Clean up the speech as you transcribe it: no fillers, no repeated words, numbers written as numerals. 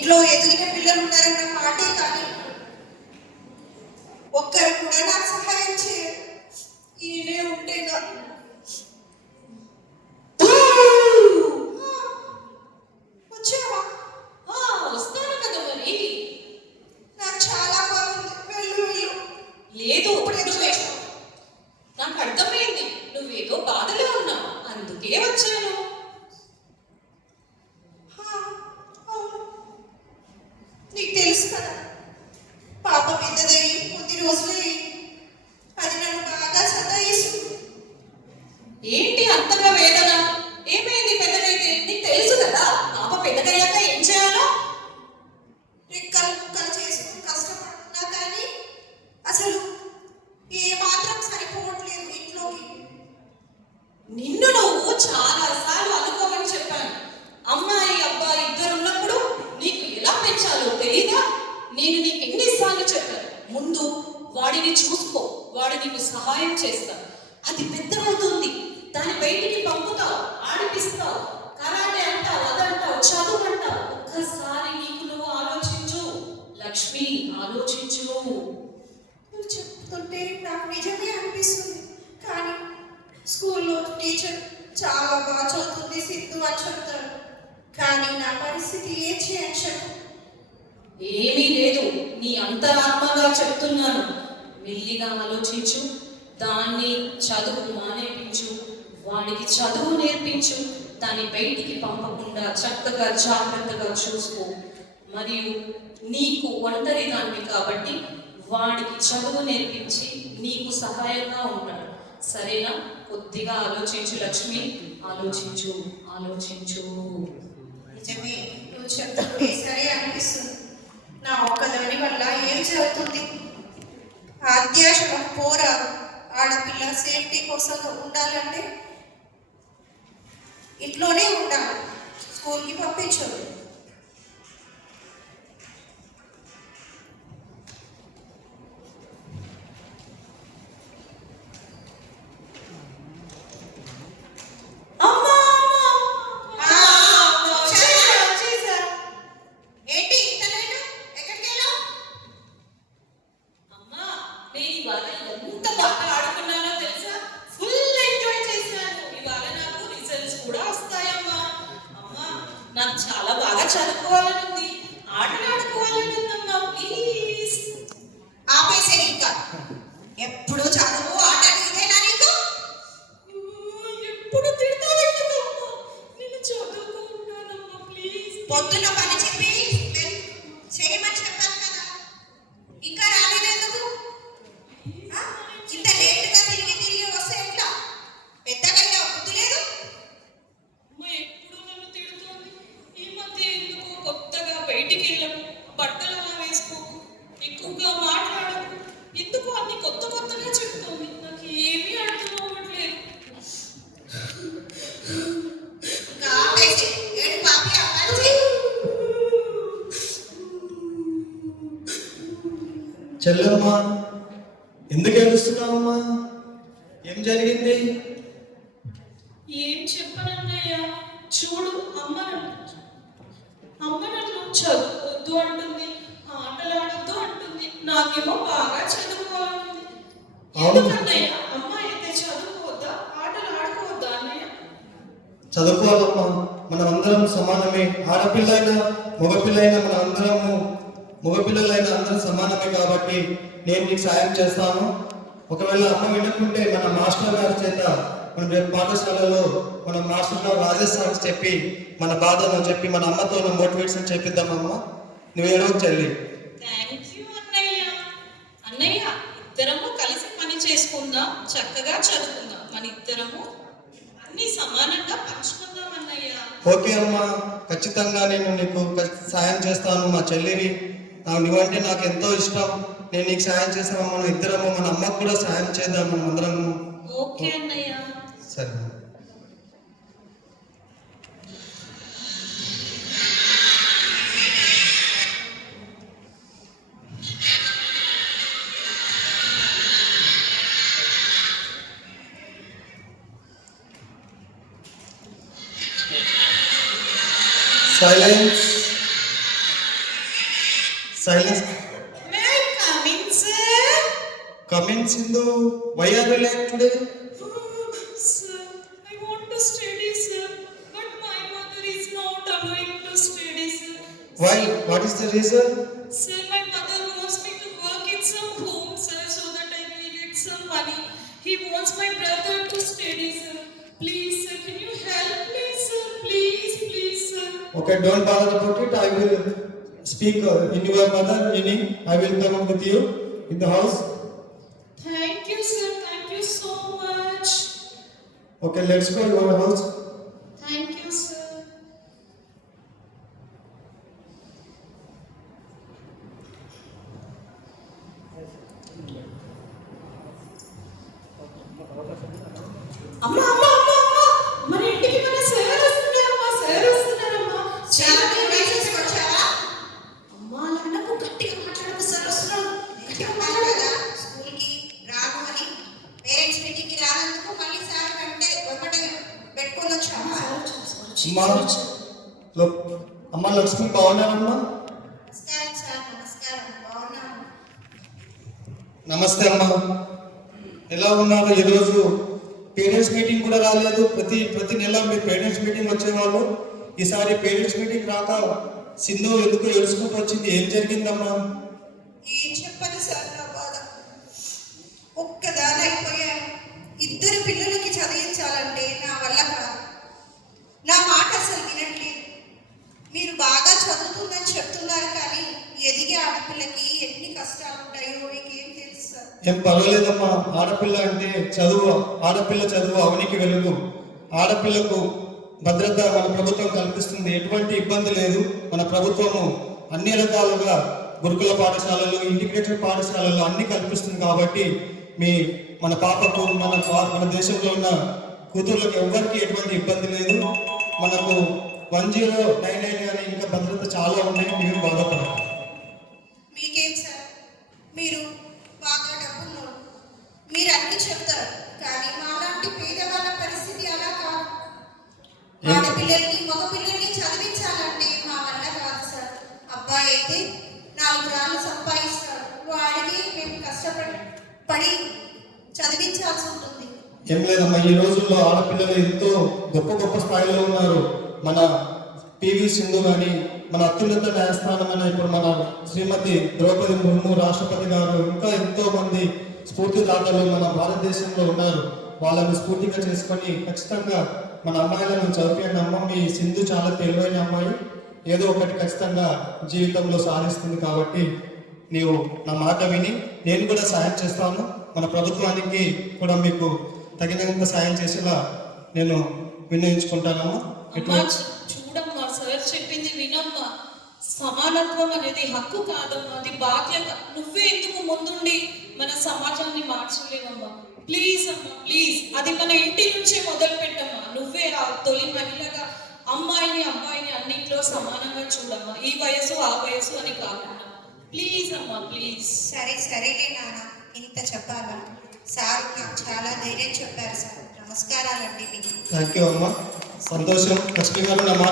ఇంట్లో ఎదిగిన పిల్లలు ఉన్నారన్న మాటే కానీ ఒక్కరు కూడా నాకు సహాయం చేయరు. ఈయనే ఉంటేగా వచ్చావా? వస్తాను కదా మరి. నాకు చాలా బాగుంది. వెళ్ళు వెళ్ళు. లేదు, ఇప్పుడు ఎందుకు వేసావు? నాకు అర్థమైంది, నువ్వేదో బాధలో ఉన్నావు, అందుకే వచ్చాను. నీకు తెలుసు కదా, పాప పెద్దదై కొద్ది రోజులే అది నన్ను బాగా సతాయిస్తుంది. ఏంటి అంతగా వేదన? ఏమైంది పెద్దదైతే? నీకు తెలుసు కదా పాప పెద్దదయ్యాక ఏం చేయాలో. రెక్కలు ముక్కలు చేసుకుని కష్టపడుతున్నా కానీ అసలు ఏ మాత్రం సరిపోవట్లేదు ఇంట్లోకి. నిన్ను నువ్వు చాలా సార్లు అనుకోమని చెప్పాను. అమ్మాయి అబ్బాయి ఇద్దరు ఉన్నప్పుడు నీకు ఎలా పెంచాలో తెలీదా? నేను నీకు ఎన్నిసార్లు చెప్పాను, ముందు వాడిని చూసుకో, వాడు నీకు సహాయం చేస్తాడు. అది పెద్దమవుతుంది, దాన్ని బయటికి పంపుతావు, ఆడిపిస్తావు, కరాటే అంటావు, అదంటావు, చదువు అంటావు. ఒక్కసారి నీకు నువ్వు ఆలోచించు లక్ష్మి, ఆలోచించు. నువ్వు చెప్తుంటే నాకు నిజమే అనిపిస్తుంది. కానీ స్కూల్లో టీచర్ చాలా బాగా చదువుతుంది సిద్ధు అని చెప్తాడు. కానీ నా పరిస్థితి ఏం చేయను. ఏమీ లేదు, నీ అంతరాత్మగా చెప్తున్నాను. మెల్లిగా ఆలోచించు, దాన్ని చదువు మానేపించు, వాడికి చదువు నేర్పించు, దాన్ని బయటికి పంపకుండా చక్కగా జాగ్రత్తగా చూసుకో. మరియు నీకు ఒంటరి దాన్ని కాబట్టి వాడికి చదువు నేర్పించి నీకు సహాయంగా ఉంటాడు. సరేనా? కొద్దిగా ఆలోచించు లక్ష్మి, ఆలోచించు ఆలోచించు. నిజమే, నువ్వు చెప్తుంటే సరే అనిపిస్తుంది. నా ఒక్కదాని వల్ల ఏం జరుగుతుంది? అత్యాశ పోరాదు. ఆడపిల్ల సేఫ్టీ కోసం ఉండాలంటే ఇంట్లోనే ఉండాలి, స్కూల్కి పంపించదు. నాకు చాలా బాగా చదువుకోవాలని ఉంది, ఆటలు ఆడుకోవాలని ఉందమ్మా. ప్లీజ్ ఆపేసే. ఇంకా ఎప్పుడు చదువు ఆట ఇదేనా నీకు? ఎప్పుడు తిడతావు? నేను చదువుకుంటానమ్మా, ప్లీజ్. పొద్దున్న పని చెప్పి చేయమని చెప్పాను కదా, ఇంకా రాలేదెందుకు? ఇంత లేటుగా తిరిగి తిరిగి వస్తే ఎట్లా? పెద్దగా బుద్ధి లేదు. ఎప్పుడు నన్ను తిడుతోంది. ఈ మధ్య ఎందుకు కొత్తగా బయటికి వెళ్ళకు, బట్టలు అలా వేసుకోకు, ఎక్కువగా మాట్లాడకు, ఎందుకు అన్ని కొత్త కొత్తగా చెప్తోంది. నాకు ఏమీ అర్థం అవ్వట్లేదు. చెల్లమ్మా, ఎందుకు ఏడుస్తున్నావమ్మా? ఏం జరిగింది? ఏం చెప్పనన్నయ్య, చూడు, అమ్మ నన్ను చదువుకోవద్దు అంటుంది, ఆటలు ఆడొద్దు అంటుంది. నాకేమో బాగా చదువుకోవాలంటుంది. ఎందుకన్నయ్య? అమ్మ అయితే చదువుకోవద్దా, ఆటలు ఆడుకోవద్దా అన్నయ్య? చదువుకోవాలమ్మా, మనం అందరం సమానమే. ఆడపిల్లైనా మగపిల్లైనా మన మగపిల్లలైనా అందరం సమానమే. కాబట్టి నేను నీకు సాయం చేస్తాను. ఒకవేళ అమ్మ వినకుంటే మన మాస్టర్ గారి చేత మన రేపు పాఠశాలలో మన మాస్టర్ రాజేష్ సార్కి చెప్పి మన బాధను చెప్పి మన అమ్మతో మోటివేషన్ చెప్పిద్దామమ్మా. నువ్వేరో చెల్లి. థ్యాంక్ యూ అన్నయ్య. అన్నయ్య, ఇద్దరము కలిసి పని చేసుకుందాం, చక్కగా చదువుకుందాం, మన ఇద్దరము అన్ని సమానంగా పంచుకుందాం అన్నయ్య. ఓకే అమ్మా, ఖచ్చితంగా నేను నీకు సాయం చేస్తాను. మా చెల్లిని నువ్వంటే నాకు ఎంతో ఇష్టం. నేను నీకు సాయం చేసాము. మనం ఇద్దరము మన అమ్మకు కూడా సాయం చేద్దాం, మనం అందరము. ఓకే అన్నయ్య. సరే. Silence. Silence. May I come in sir? Come in, Sindhu. Why are you late today? Sir, I want to study, sir, but my mother is not allowing to study, sir. Why? What is the reason? Sir, my mother wants me to work in some home, sir, so that I will get some money. He wants my brother to study, sir. Please, sir, can you help me, sir? Please, please, sir. Okay, don't bother about it. I will speak in your mother meaning. I will come with you in the house. Thank you, sir. Thank you so much. Okay, let's go to your house. Thank you, sir. అమ్మా అమ్మా అమ్మా అమ్మా, మన ఇంటికి మన sir వస్తున్నారమ్మా, sir వస్తున్నారమ్మా. చాలా message వచ్చావా? అమ్మా నాన్నకు గట్టిగా మాట్లాడకు, సార్ వస్తున్నారు. గట్టిగా చెప్పాను మాట్లాడు. కదా స్కూల్కి రాను అని. పేరెంట్స్ మీటింగ్కి రానందుకు మళ్ళీ సార్ కంటే ఒకటే పెట్టుకొని వచ్చావా? అమ్మా, అమ్మ లక్ష్మి బాగున్నారమ్మా? నమస్కారం సార్, నమస్కారం. బాగున్నాను. నమస్తే అమ్మా, ఎలా ఉన్నారు? ఈరోజు పేరెంట్స్ మీటింగ్ కూడా రాలేదు. ప్రతి నెల మీరు పేరెంట్స్ మీటింగ్ వచ్చేవాళ్ళు. ఈసారి పేరెంట్స్ మీటింగ్ రాక సింధు ఎందుకు ఏడుచుకుంటూ వచ్చింది? ఏం జరిగిందమ్మా? ఏం చెప్పను సార్ నా బాధ. ఒక్కదాని అయిపోయాను. ఇద్దరు పిల్లలకి చదివించాలంటే నా వల్ల కాదు. నా మాట అసలు వినట్లేదు. మీరు బాగా చదువుతుందని చెప్తున్నారు కానీ ఎదిగే ఆడపిల్లకి ఎన్ని కష్టాలు ఉంటాయో మీకేం తెలుసు సార్? ఏం పర్వాలేదమ్మా, ఆడపిల్ల అంటే చదువు, ఆడపిల్ల చదువు అవనికి వెలుగు. ఆడపిల్లకు భద్రత మన ప్రభుత్వం కల్పిస్తుంది. ఎటువంటి ఇబ్బంది లేదు. మన ప్రభుత్వము అన్ని రకాలుగా గురుకుల పాఠశాలలు, ఇంటిగ్రేటెడ్ పాఠశాలలు అన్ని కల్పిస్తుంది. కాబట్టి మన పాపకు మన దేశంలో ఉన్న కూతుర్లకు ఎవరికి ఎటువంటి ఇబ్బంది లేదు. మనకు 1099 కానీ ఇంకా భద్రత చాలా ఉన్నాయి. మీరు బాధపడరు. మీకేం సార్, మీరు బాగా డబ్బున్నోళ్ళు, మీరు అన్ని చెప్తారు కానీ మాలాంటి పేదవాళ్ళ పరిస్థితి అలా కాదు. ఆడపిల్లల్ని మగ పిల్లల్ని చదివించాలంటే మా వల్ల కాదు సార్. అబ్బాయి అయితే 4 రాళ్ళు సంపాదిస్తాడు, వాడికి మేము కష్టపడి చదివించాల్సి ఉంటుంది. ఏం లేదమ్మా, ఈ రోజుల్లో ఆడపిల్లలు ఎంతో గొప్ప స్థాయిలో ఉన్నారు. మన పివి సింధు కానీ, మన అత్యున్నత న్యాయస్థానమైన ఇప్పుడు మన శ్రీమతి ద్రౌపది ముర్ము రాష్ట్రపతి గారు, ఇంకా ఎంతో మంది స్ఫూర్తిదాతలు మన భారతదేశంలో ఉన్నారు. వాళ్ళని స్ఫూర్తిగా చేసుకొని ఖచ్చితంగా మన అమ్మాయిలను చదివిన అమ్మ మీ సింధు చాలా తెలివైన అమ్మాయి, ఏదో ఒకటి ఖచ్చితంగా జీవితంలో సాధిస్తుంది. కాబట్టి నీవు నా మాట విని నేను కూడా సాయం చేస్తాను. మన ప్రభుత్వానికి కూడా మీకు తగినంత సాయం చేసేలా నేను వినియోగించుకుంటానమ్మా. అమ్మా, చూడమ్మా, సార్ చెప్పింది వినమ్మా. సమానత్వం అనేది హక్కు కాదమ్మా, అది బాధ్యత. నువ్వే ఎందుకు ముందుండి మన సమాజాన్ని మార్చలేవమ్మా? ప్లీజ్ అమ్మా, ప్లీజ్. అది మన ఇంటి నుంచే మొదలు పెట్టమ్మా. నువ్వే ఆ తొలి మహిళగా అమ్మాయిని అబ్బాయిని అన్నింటిలో సమానంగా చూడమ్మా. ఈ వయసు ఆ వయసు అని కాకుండా ప్లీజ్ అమ్మా, ప్లీజ్. సరేలే నాన్న, ఇంత చెప్పాలా? సార్ నాకు చాలా ధైర్యం చెప్పారు సార్. నమస్కారాలండి మీకు. థ్యాంక్ యూ అమ్మా, సంతోషం. లక్ష్మి గారు నా మాట